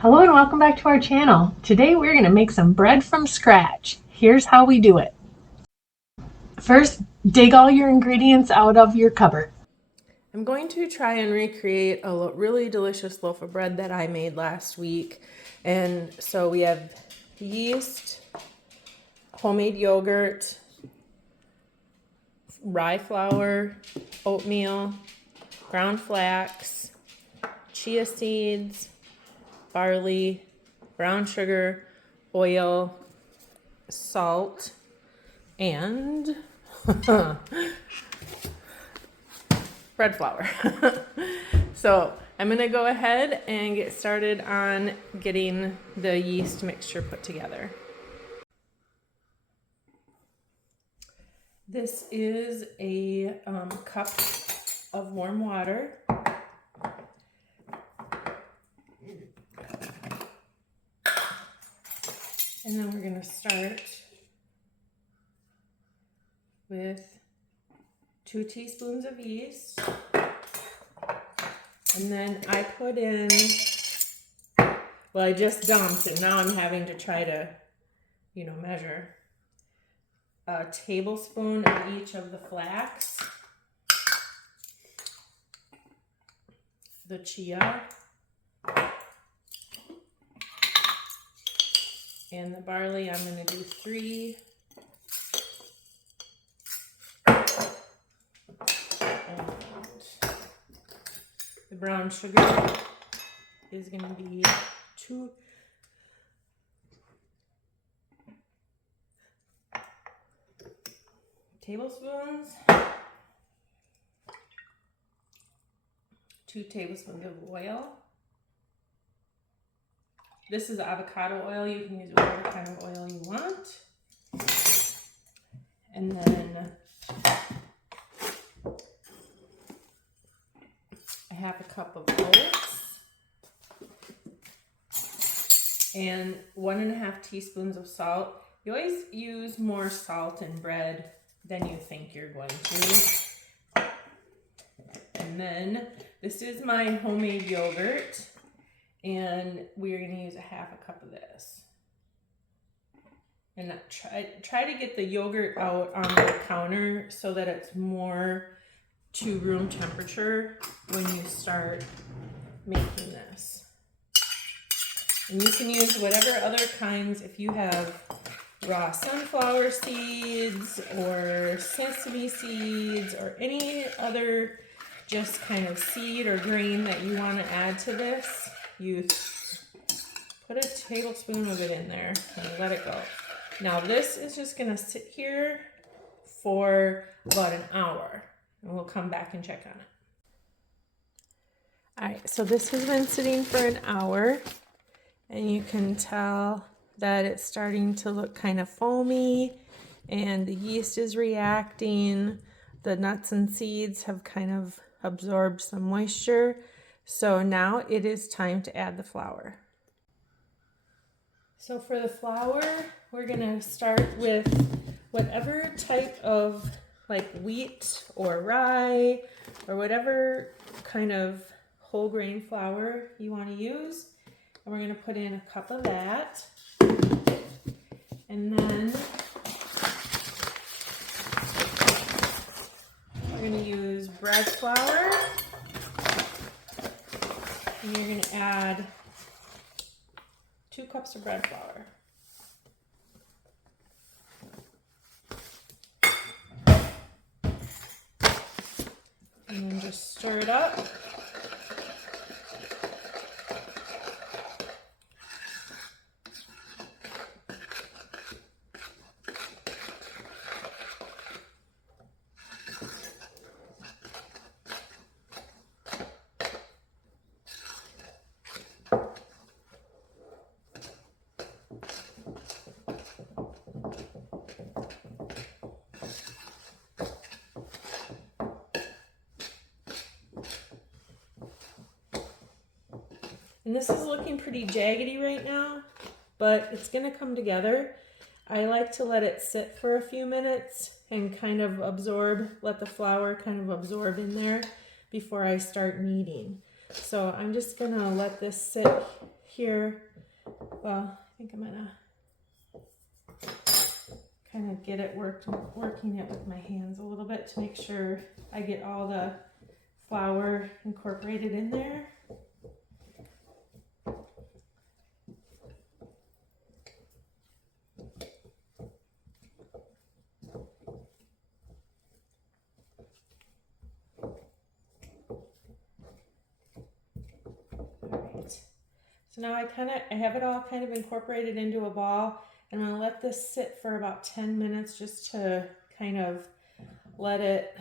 Hello and welcome back to our channel. Today we're going to make some bread from scratch. Here's how we do it. First, dig all your ingredients out of your cupboard. I'm going to try and recreate a really delicious loaf of bread that I made last week. And so we have yeast, homemade yogurt, rye flour, oatmeal, ground flax, chia seeds, barley, brown sugar, oil, salt, and bread flour. So I'm gonna go ahead and get started on getting the yeast mixture put together. This is a cup of warm water. And then we're gonna start with 2 teaspoons of yeast. And then I put in, well, I just dumped and now I'm having to try to, measure. A tablespoon of each of the flax, the chia, and the barley. I'm going to do 3. And the brown sugar is going to be 2. Tablespoons. 2 tablespoons of oil. This is avocado oil. You can use whatever kind of oil you want. And then a half a cup of oats and 1.5 teaspoons of salt. You always use more salt in bread than you think you're going to. And then this is my homemade yogurt, and we're going to use a half a cup of this. And try to get the yogurt out on the counter so that it's more to room temperature when you start making this. And you can use whatever other kinds, if you have raw sunflower seeds or sesame seeds or any other just kind of seed or grain that you want to add to this, you put a tablespoon of it in there and let it go. Now this is just going to sit here for about an hour and we'll come back and check on it. All right, so this has been sitting for an hour and you can tell that it's starting to look kind of foamy and the yeast is reacting. The nuts and seeds have kind of absorbed some moisture. So now it is time to add the flour. So for the flour, we're gonna start with whatever type of like wheat or rye or whatever kind of whole grain flour you want to use. And we're gonna put in a cup of that. And then we're going to use bread flour. And you're going to add 2 cups of bread flour. And then just stir it up. And this is looking pretty jaggedy right now, but it's gonna come together. I like to let it sit for a few minutes and kind of absorb, let the flour kind of absorb in there before I start kneading. So I'm just gonna let this sit here. Well, I think I'm gonna kind of get it working it with my hands a little bit to make sure I get all the flour incorporated in there. So now I have it all kind of incorporated into a ball, and I'm gonna let this sit for about 10 minutes just to kind of let it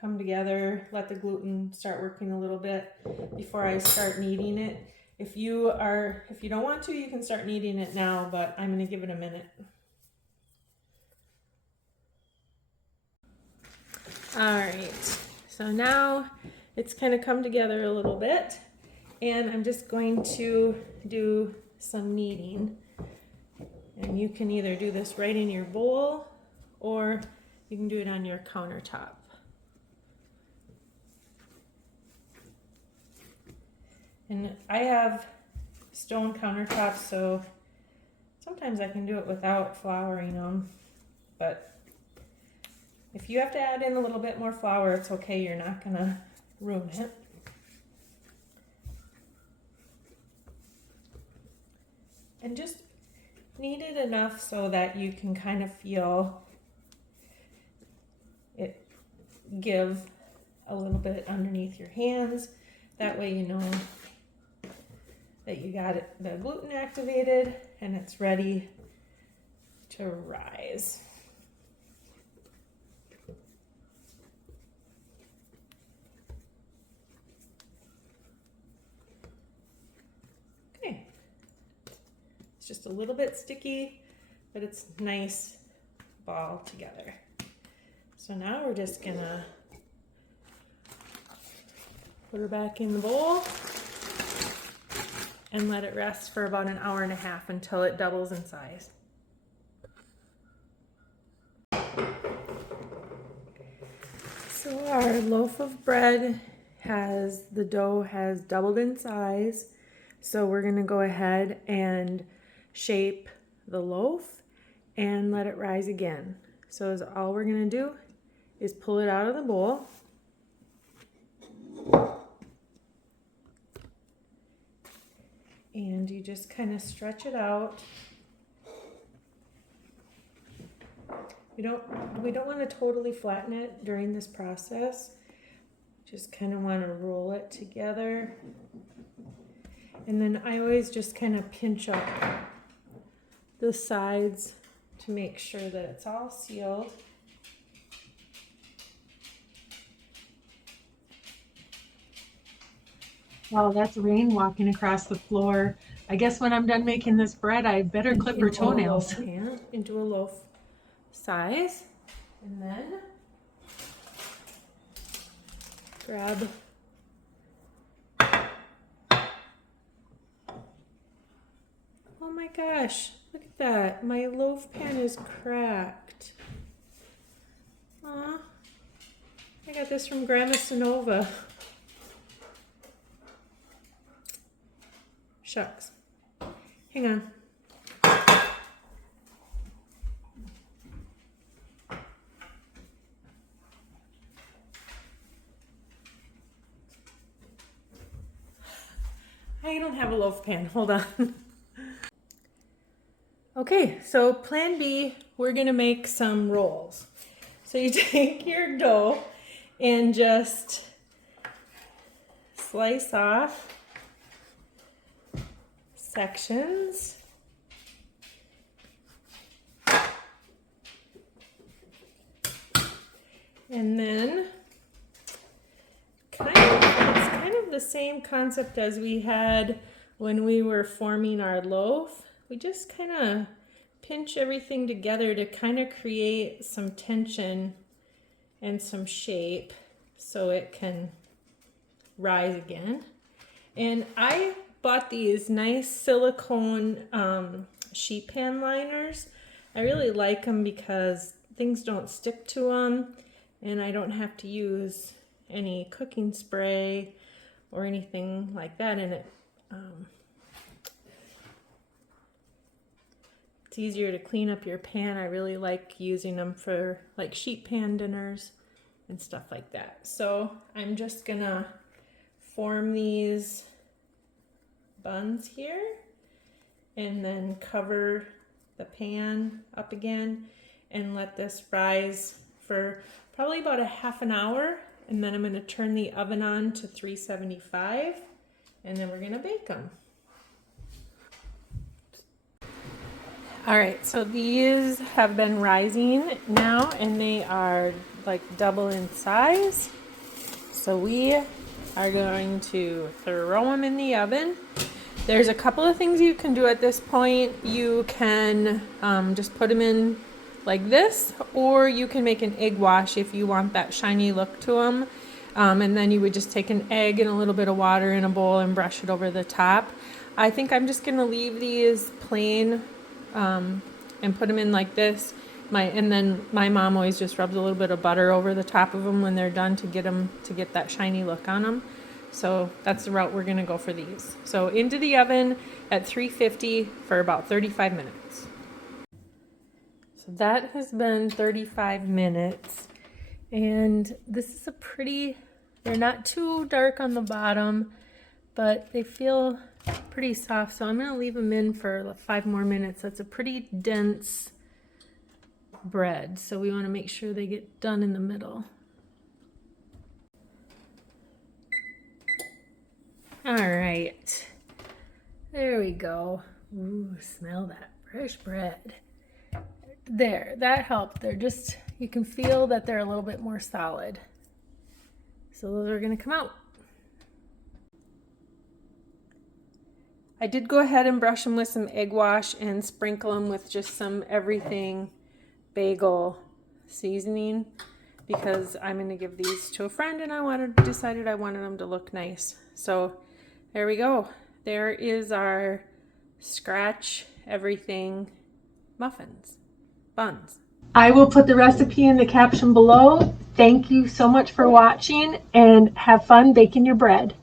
come together, let the gluten start working a little bit before I start kneading it. If you don't want to, you can start kneading it now, but I'm gonna give it a minute. All right, so now it's kind of come together a little bit, and I'm just going to do some kneading. And you can either do this right in your bowl or you can do it on your countertop. And I have stone countertops, so sometimes I can do it without flouring them. But if you have to add in a little bit more flour, it's okay. You're not gonna ruin it. And just knead it enough so that you can kind of feel it give a little bit underneath your hands. That way you know that you got it, the gluten activated, and it's ready to rise. Okay. It's just a little bit sticky, but it's nice ball together. So now we're just gonna put her back in the bowl and let it rest for about an hour and a half until it doubles in size. So our loaf of bread the dough has doubled in size. So we're gonna go ahead and shape the loaf and let it rise again. So all we're gonna do is pull it out of the bowl. And you just kind of stretch it out. We don't want to totally flatten it during this process. Just kind of want to roll it together. And then I always just kind of pinch up the sides to make sure that it's all sealed. Wow, that's Rain walking across the floor. I guess when I'm done making this bread, I better clip her toenails. Into a loaf size. And then grab oh my gosh, look at that. My loaf pan is cracked. Aw, I got this from Grandma Sonova. Shucks. Hang on. I don't have a loaf pan. Hold on. Okay, so plan B, we're gonna make some rolls. So you take your dough and just slice off sections. And then it's kind of the same concept as we had when we were forming our loaf. We just kind of pinch everything together to kind of create some tension and some shape so it can rise again. And I bought these nice silicone sheet pan liners. I really like them because things don't stick to them and I don't have to use any cooking spray or anything like that, and It's easier to clean up your pan. I really like using them for like sheet pan dinners and stuff like that. So I'm just gonna form these buns here and then cover the pan up again and let this rise for probably about a half an hour, and then I'm going to turn the oven on to 375 and then we're going to bake them. All right, so these have been rising now and they are like double in size. So we are going to throw them in the oven. There's a couple of things you can do at this point. You can just put them in like this, or you can make an egg wash if you want that shiny look to them. And then you would just take an egg and a little bit of water in a bowl and brush it over the top. I think I'm just gonna leave these plain and put them in like this. And then my mom always just rubs a little bit of butter over the top of them when they're done to get that shiny look on them. So that's the route we're gonna go for these. So into the oven at 350 for about 35 minutes. So that has been 35 minutes. And this is they're not too dark on the bottom, but they feel pretty soft. So I'm gonna leave them in for 5 more minutes. That's a pretty dense bread. So we wanna make sure they get done in the middle. All right, there we go. Ooh, smell that fresh bread. There, that helped. You can feel that they're a little bit more solid. So those are gonna come out. I did go ahead and brush them with some egg wash and sprinkle them with just some everything bagel seasoning because I'm gonna give these to a friend and I decided I wanted them to look nice. So there we go. There is our scratch everything muffins, buns. I will put the recipe in the caption below. Thank you so much for watching and have fun baking your bread.